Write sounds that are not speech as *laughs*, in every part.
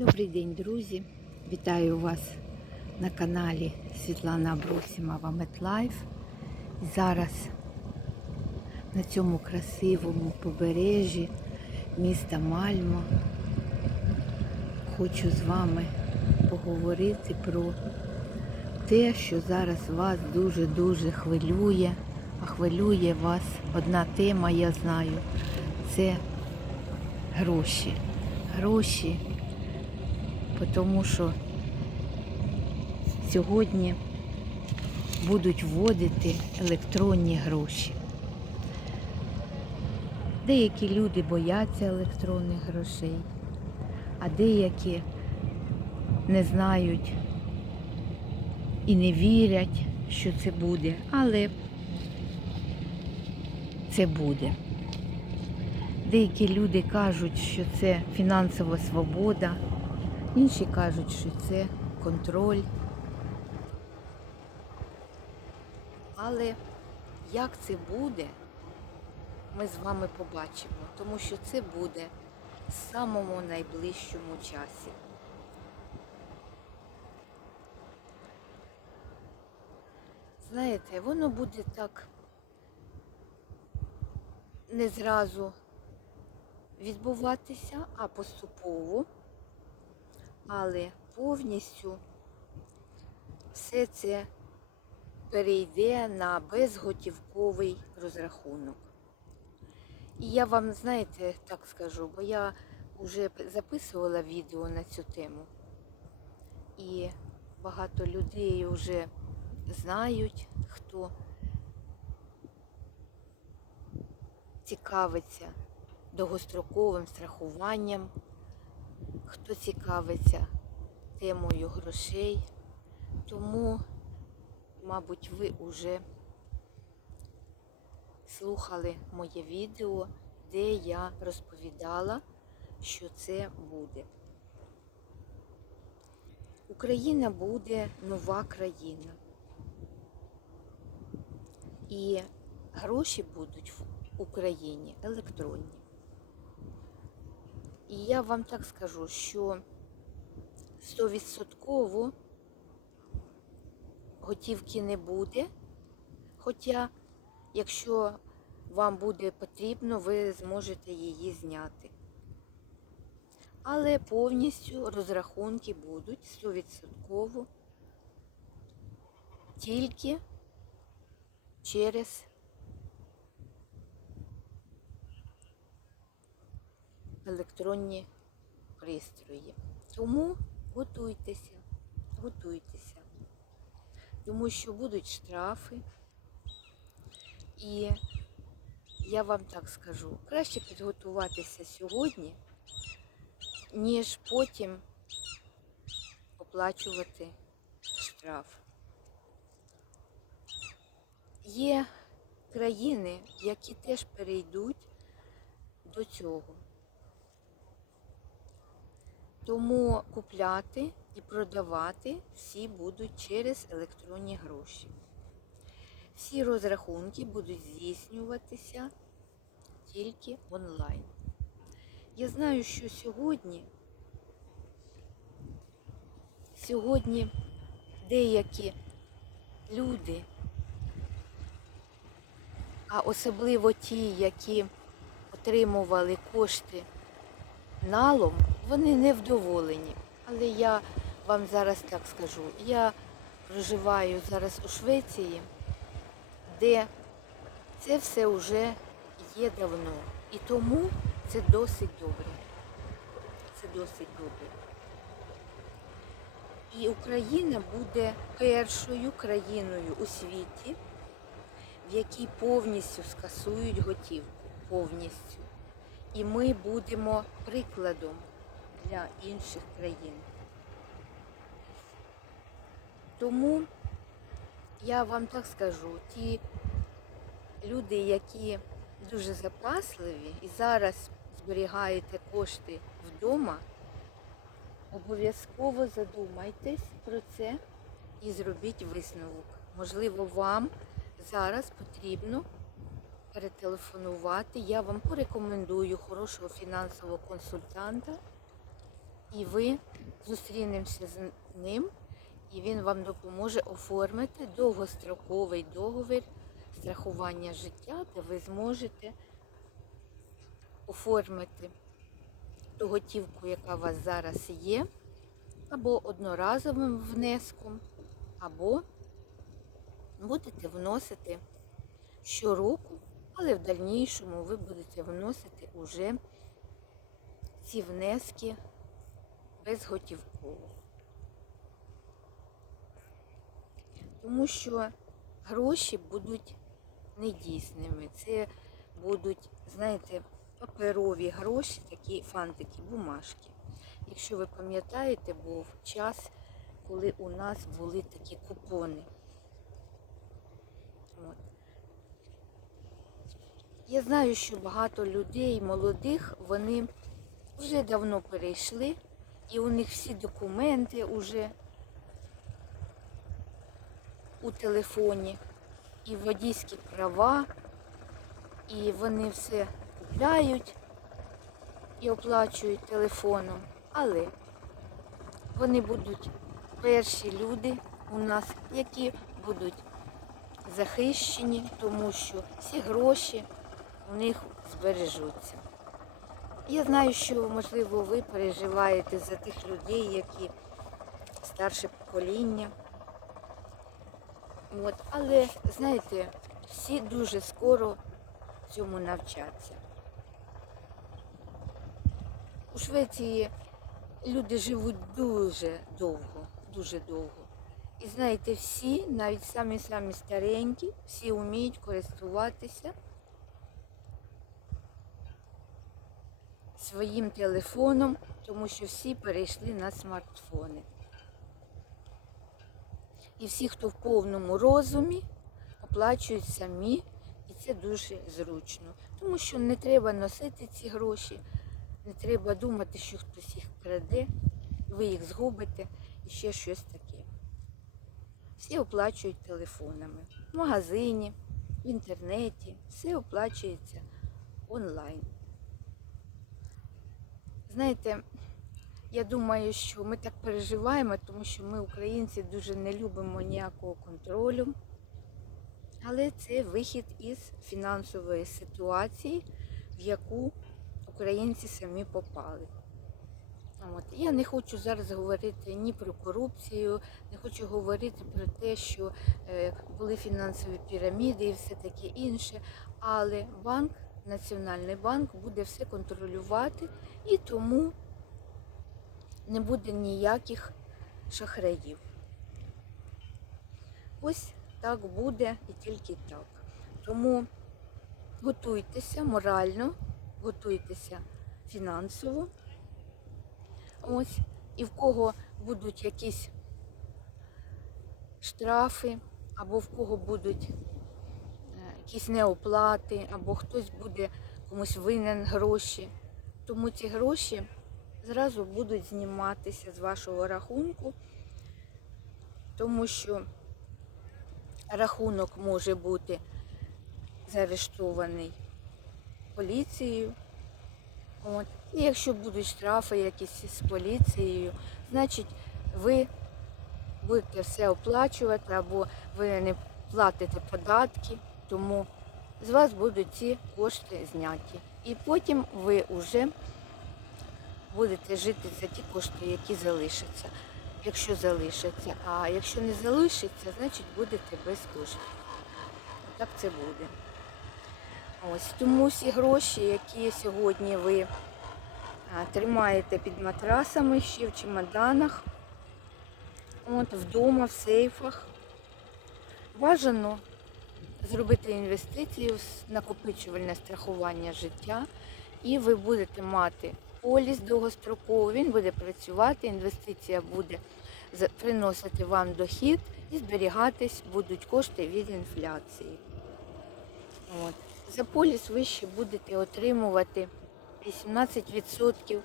Добрий день, друзі! Вітаю вас на каналі Світлана Абросімова MetLife. Зараз на цьому красивому побережжі міста Мальмо хочу з вами поговорити про те, що зараз вас дуже-дуже хвилює, а хвилює вас одна тема, я знаю, це гроші. Гроші, тому що сьогодні будуть вводити електронні гроші. Деякі люди бояться електронних грошей, а деякі не знають і не вірять, що це буде, але це буде. Деякі люди кажуть, що це фінансова свобода, інші кажуть, що це контроль. Але як це буде, ми з вами побачимо, тому що це буде в самому найближчому часі. Знаєте, воно буде так не зразу відбуватися, а поступово, але повністю все це перейде на безготівковий розрахунок. І я вам, знаєте, так скажу, бо я вже записувала відео на цю тему. І багато людей вже знають, хто цікавиться довгостроковим страхуванням, хто цікавиться темою грошей. Тому, мабуть, ви вже слухали моє відео, де я розповідала, що це буде. Україна буде нова країна. І гроші будуть в Україні електронні. І я вам так скажу, що 100% готівки не буде. Хоча, якщо вам буде потрібно, ви зможете її зняти. Але повністю розрахунки будуть 100% тільки через електронні пристрої. Тому готуйтеся, готуйтеся, тому що будуть штрафи. І я вам так скажу, краще підготуватися сьогодні, ніж потім оплачувати штраф. Є країни, які теж перейдуть до цього. Тому купляти і продавати всі будуть через електронні гроші. Всі розрахунки будуть здійснюватися тільки онлайн. Я знаю, що сьогодні, сьогодні деякі люди, а особливо ті, які отримували кошти налом, вони не вдоволені. Але я вам зараз так скажу. Я проживаю зараз у Швеції, де це все вже є давно. І тому це досить добре. Це досить добре. І Україна буде першою країною у світі, в якій повністю скасують готівку. Повністю. І ми будемо прикладом для інших країн. Тому я вам так скажу, ті люди, які дуже запасливі і зараз зберігаєте кошти вдома, обов'язково задумайтесь про це і зробіть висновок. Можливо, вам зараз потрібно перетелефонувати. Я вам порекомендую хорошого фінансового консультанта, І ви зустрінемося з ним, і він вам допоможе оформити довгостроковий договір страхування життя, де ви зможете оформити ту готівку, яка у вас зараз є, або одноразовим внеском, або будете вносити щороку, але в дальнішому ви будете вносити уже ці внески безготівково. Тому що гроші будуть недійсними. Це будуть, знаєте, паперові гроші, такі фантики, бумажки. Якщо ви пам'ятаєте, був час, коли у нас були такі купони. От. Я знаю, що багато людей, молодих, вони вже давно перейшли, і у них всі документи вже у телефоні, і водійські права, і вони все купляють і оплачують телефоном. Але вони будуть перші люди у нас, які будуть захищені, тому що всі гроші у них збережуться. Я знаю, що, можливо, ви переживаєте за тих людей, які старше покоління. От. Але, знаєте, всі дуже скоро цьому навчаться. У Швеції люди живуть дуже довго, дуже довго. І знаєте, всі, навіть самі-самі старенькі, всі вміють користуватися своїм телефоном, тому що всі перейшли на смартфони. І всі, хто в повному розумі, оплачують самі, і це дуже зручно. Тому що не треба носити ці гроші, не треба думати, що хтось їх краде, ви їх згубите і ще щось таке. Всі оплачують телефонами. В магазині, в інтернеті, все оплачується онлайн. Знаєте, я думаю, що ми так переживаємо, тому що ми, українці, дуже не любимо ніякого контролю. Але це вихід із фінансової ситуації, в яку українці самі попали. От. Я не хочу зараз говорити ні про корупцію, не хочу говорити про те, що е, були фінансові піраміди і все таке інше. Але банк, Національний банк буде все контролювати і тому не буде ніяких шахраїв. Ось так буде і тільки так. Тому готуйтеся морально, готуйтеся фінансово. Ось, і в кого будуть якісь штрафи, або в кого будуть якісь неоплати, або хтось буде комусь винен гроші. Тому ці гроші зразу будуть зніматися з вашого рахунку, тому що рахунок може бути заарештований поліцією. От. І якщо будуть штрафи якісь з поліцією, значить ви будете все оплачувати або ви не платите податки, тому з вас будуть ці кошти зняті. І потім ви вже будете жити за ті кошти, які залишаться, якщо залишаться. А якщо не залишиться, значить будете без коштів. Так це буде. Ось тому всі гроші, які сьогодні ви тримаєте під матрасами, ще в чемоданах, от, вдома, в сейфах. Бажано зробити інвестицію в накопичувальне страхування життя, і ви будете мати поліс довгостроковий, він буде працювати, інвестиція буде приносити вам дохід і зберігатись будуть кошти від інфляції. От. За поліс ви ще будете отримувати 18%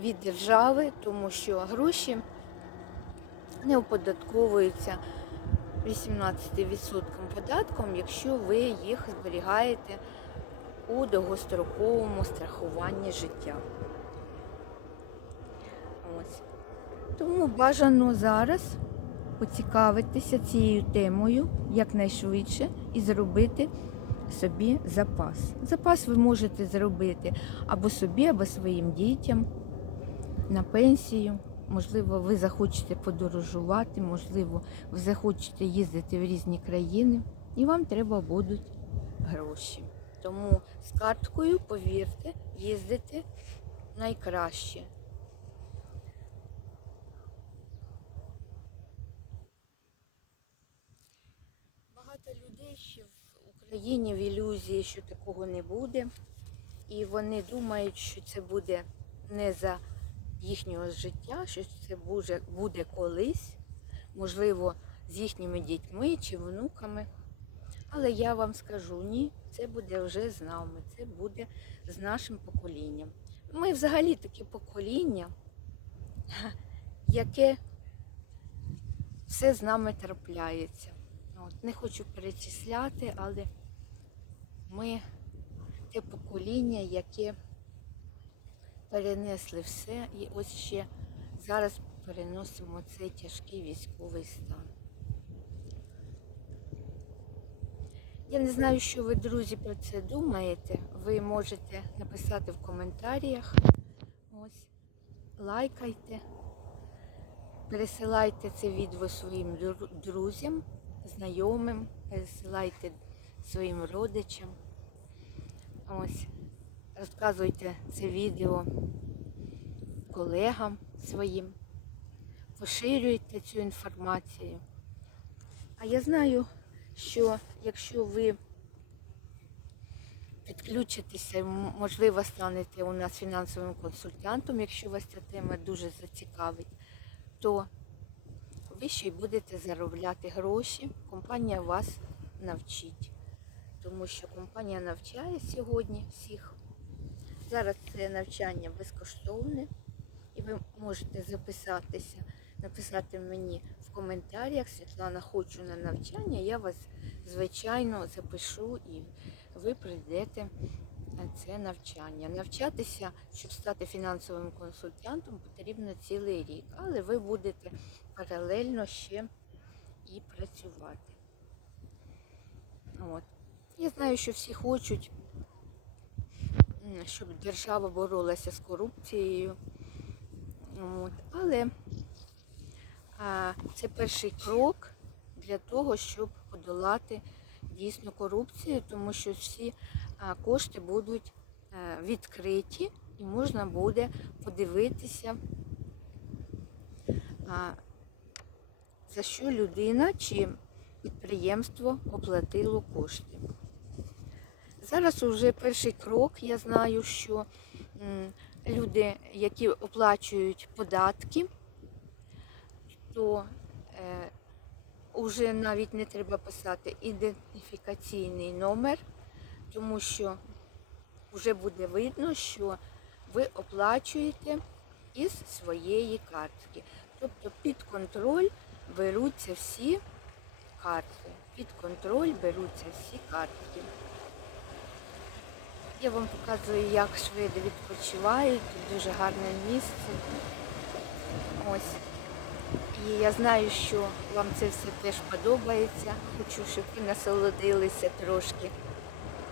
від держави, тому що гроші не оподатковуються 18% податком, якщо ви їх зберігаєте у довгостроковому страхуванні життя. Тому бажано зараз поцікавитися цією темою якнайшвидше і зробити собі запас. Запас ви можете зробити або собі, або своїм дітям на пенсію. Можливо, ви захочете подорожувати, можливо, ви захочете їздити в різні країни, і вам треба будуть гроші. Тому з карткою, повірте, їздити найкраще. Багато людей ще в Україні в ілюзії, що такого не буде. І вони думають, що це буде не за їхнього життя, що це буде, колись, можливо, з їхніми дітьми чи внуками. Але я вам скажу, ні, це буде вже з нами, це буде з нашим поколінням. Ми взагалі таке покоління, *laughs* яке все з нами трапляється. От, не хочу перечисляти, але ми те покоління, яке перенесли все, і ось ще зараз переносимо цей тяжкий військовий стан. Я не знаю, що ви, друзі, про це думаєте. Ви можете написати в коментарях. Ось, лайкайте, пересилайте це відео своїм друзям, знайомим, пересилайте своїм родичам. Ось, розказуйте це відео колегам своїм, поширюйте цю інформацію. А я знаю, що якщо ви підключитеся, можливо, станете у нас фінансовим консультантом, якщо вас ця тема дуже зацікавить, то ви ще й будете заробляти гроші. Компанія вас навчить. Тому що компанія навчає сьогодні всіх. Зараз це навчання безкоштовне, і ви можете записатися, написати мені в коментарях Світлана, хочу на навчання. Я вас, звичайно, запишу і ви прийдете на це навчання. Навчатися, щоб стати фінансовим консультантом, потрібно цілий рік, але ви будете паралельно ще і працювати. От. Я знаю, що всі хочуть, щоб держава боролася з корупцією. От. Але а, це перший крок для того, щоб подолати дійсно корупцію, тому що всі а, кошти будуть е, відкриті і можна буде подивитися, а, за що людина чи підприємство оплатило кошти. Зараз вже перший крок. Я знаю, що люди, які оплачують податки, то е, вже навіть не треба писати ідентифікаційний номер, тому що вже буде видно, що ви оплачуєте із своєї картки. Тобто під контроль беруться всі картки. Під контроль беруться всі картки. Я вам показую, як шведи відпочивають. Тут дуже гарне місце. Ось. І я знаю, що вам це все теж подобається. Хочу, щоб ви насолодилися трошки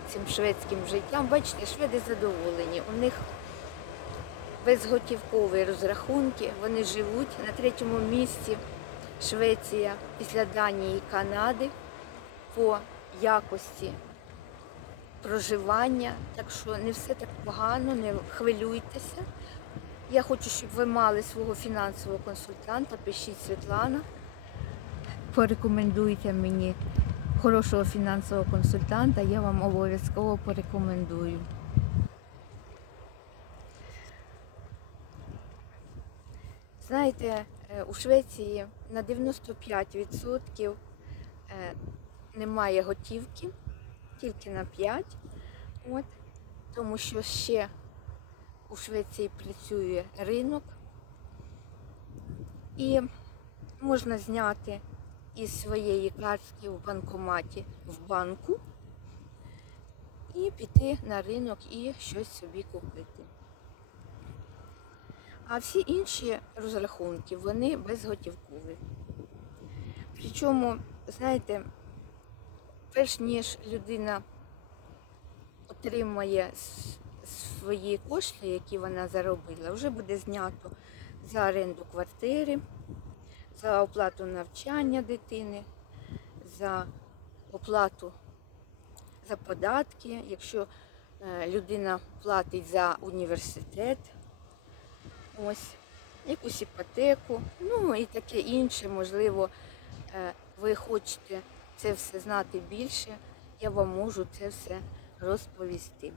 цим шведським життям. Бачите, шведи задоволені. У них безготівкові розрахунки. Вони живуть на третьому місці Швеція після Данії і Канади по якості проживання. Так що не все так погано, не хвилюйтеся. Я хочу, щоб ви мали свого фінансового консультанта. Пишіть Світлана. Порекомендуйте мені хорошого фінансового консультанта, я вам обов'язково порекомендую. Знаєте, е, у Швеції на 95% е, немає готівки, тільки на 5%. От, тому що ще у Швеції працює ринок і можна зняти із своєї картки в банкоматі в банку і піти на ринок і щось собі купити. А всі інші розрахунки, вони безготівкові. Причому, знаєте, перш ніж людина отримає свої кошти, які вона заробила, вже буде знято за оренду квартири, за оплату навчання дитини, за оплату за податки, якщо е, людина платить за університет, ось, якусь іпотеку, ну і таке інше, можливо, е, ви хочете це все знати більше, я вам можу це все розповісти.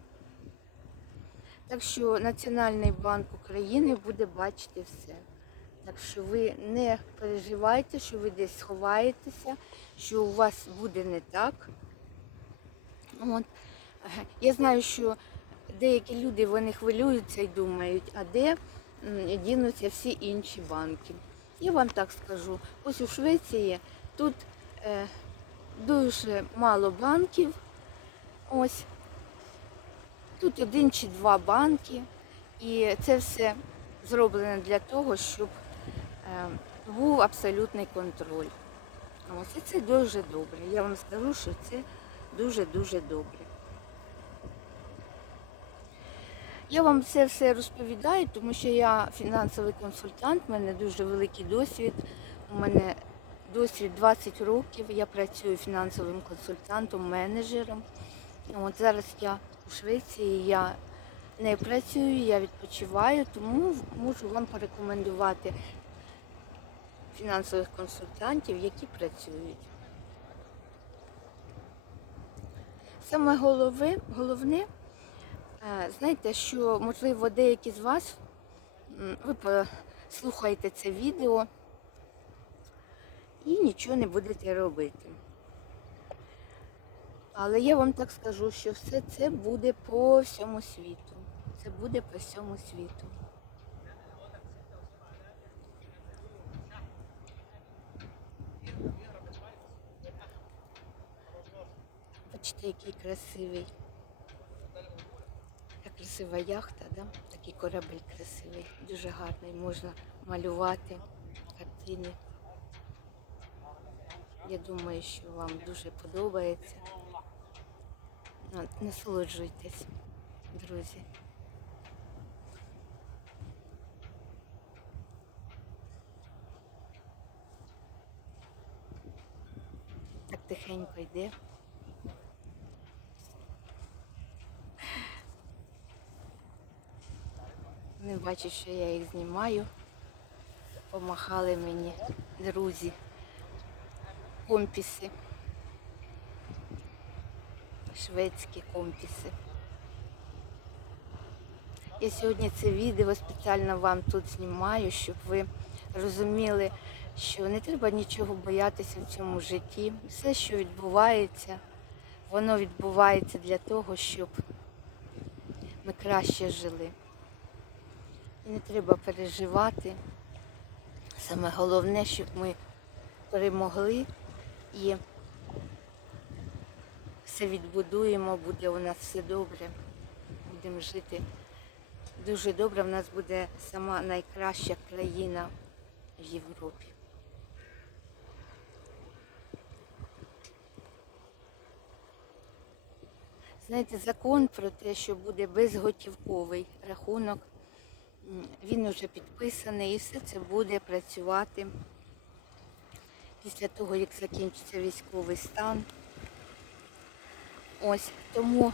Так що Національний банк України буде бачити все. Так що ви не переживайте, що ви десь сховаєтеся, що у вас буде не так. От. Я знаю, що деякі люди вони хвилюються і думають, а де дінуться всі інші банки. Я вам так скажу, ось у Швеції тут е, дуже мало банків. Ось тут один чи два банки. І це все зроблено для того, щоб е, був абсолютний контроль. Ось і це дуже добре. Я вам скажу, що це дуже-дуже добре. Я вам це все розповідаю, тому що я фінансовий консультант, у мене дуже великий досвід. У мене досвід 20 років. Я працюю фінансовим консультантом, менеджером. От зараз я у Швеції, я не працюю, я відпочиваю, тому можу вам порекомендувати фінансових консультантів, які працюють. Саме голове, головне, е, знаєте, що можливо деякі з вас ви послухаєте це відео і нічого не будете робити. Але я вам так скажу, що все це буде по всьому світу. Це буде по всьому світу. Бачите, який красивий. Яка красива яхта, да? такий корабель красивий, дуже гарний, можна малювати картини. Я думаю, що вам дуже подобається. Насолоджуйтесь, друзі. Так тихенько йде. Не бачу, що я їх знімаю. Помахали мені друзі компіси. Шведські компіси. Я сьогодні це відео спеціально вам тут знімаю, щоб ви розуміли, що не треба нічого боятися в цьому житті. Все, що відбувається, воно відбувається для того, щоб ми краще жили. І не треба переживати. Саме головне, щоб ми перемогли і все відбудуємо, буде у нас все добре. Будемо жити дуже добре. У нас буде сама найкраща країна в Європі. Знаєте, закон про те, що буде безготівковий рахунок, він вже підписаний і все це буде працювати після того, як закінчиться військовий стан. Ось тому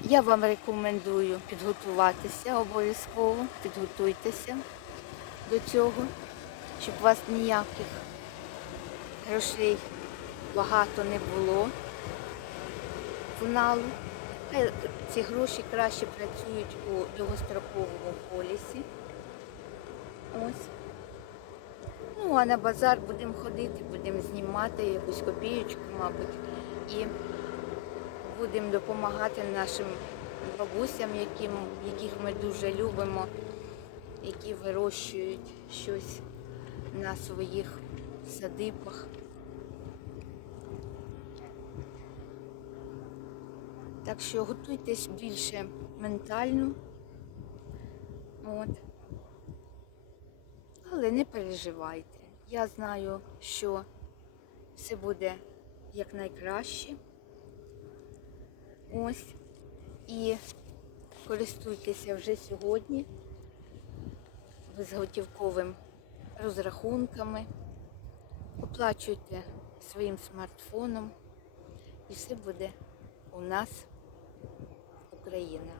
я вам рекомендую підготуватися обов'язково, підготуйтеся до цього, щоб у вас ніяких грошей багато не було в налу. Хай Ці гроші краще працюють у довгостроковому полісі. Ось. А на базар будемо ходити, будемо знімати якусь копієчку, мабуть, і будемо допомагати нашим бабусям, яким, яких ми дуже любимо, які вирощують щось на своїх садибах. Так що готуйтесь більше ментально. От. Але не переживайте. Я знаю, що все буде якнайкраще. Ось. І користуйтеся вже сьогодні безготівковим розрахунками. Оплачуйте своїм смартфоном. І все буде у нас Україна.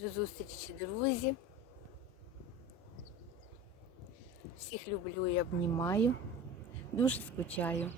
До зустрічі, друзі. Всіх люблю і обнімаю. Дуже скучаю.